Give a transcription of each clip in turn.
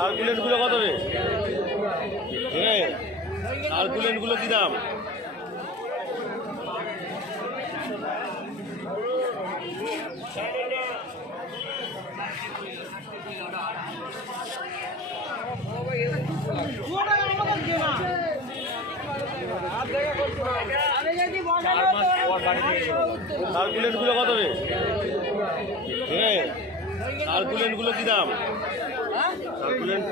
সার্কুলেন্টগুলো কত রে? হ্যাঁ, সার্কুলেন্টগুলো কি দাম? সার্কুলেন্টগুলো কত রে? হ্যাঁ, সার্কুলেন্টগুলো কি দাম? সার্কুলেন্ট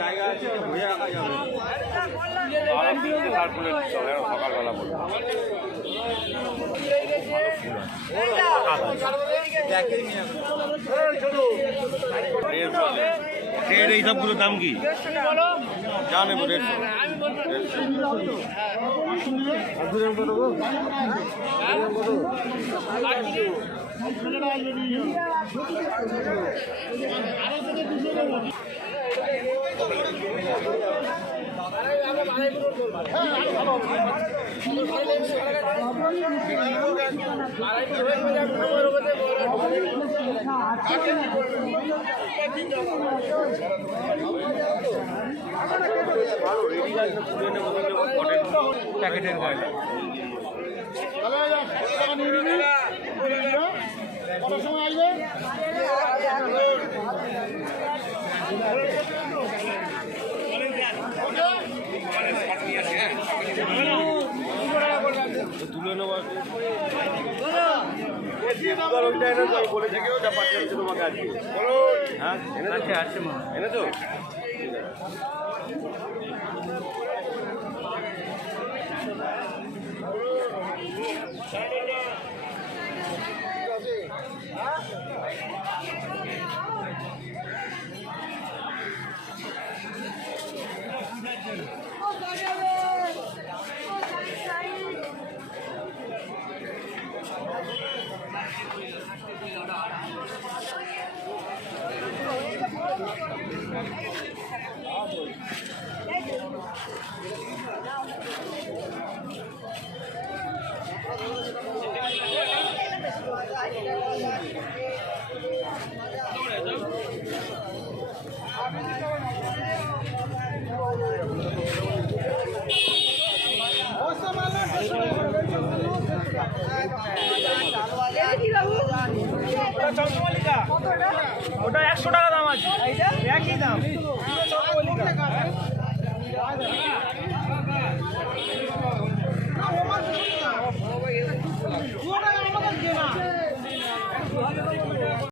জায়গা আছে ঘুরে রাখা যাবে। সকালবেলা ট্রেড এই সবগুলোর দাম কি জানেন? রেট প্যাকেটের গাড়ি কত সময় আসবে? তুলে নেবো বলে থেকেও যা পাচ্ছে তোমাকে আজকে। হ্যাঁ এনেছো? এনেছো? ওটা 100 টাকা দাম আছে, একই দাম।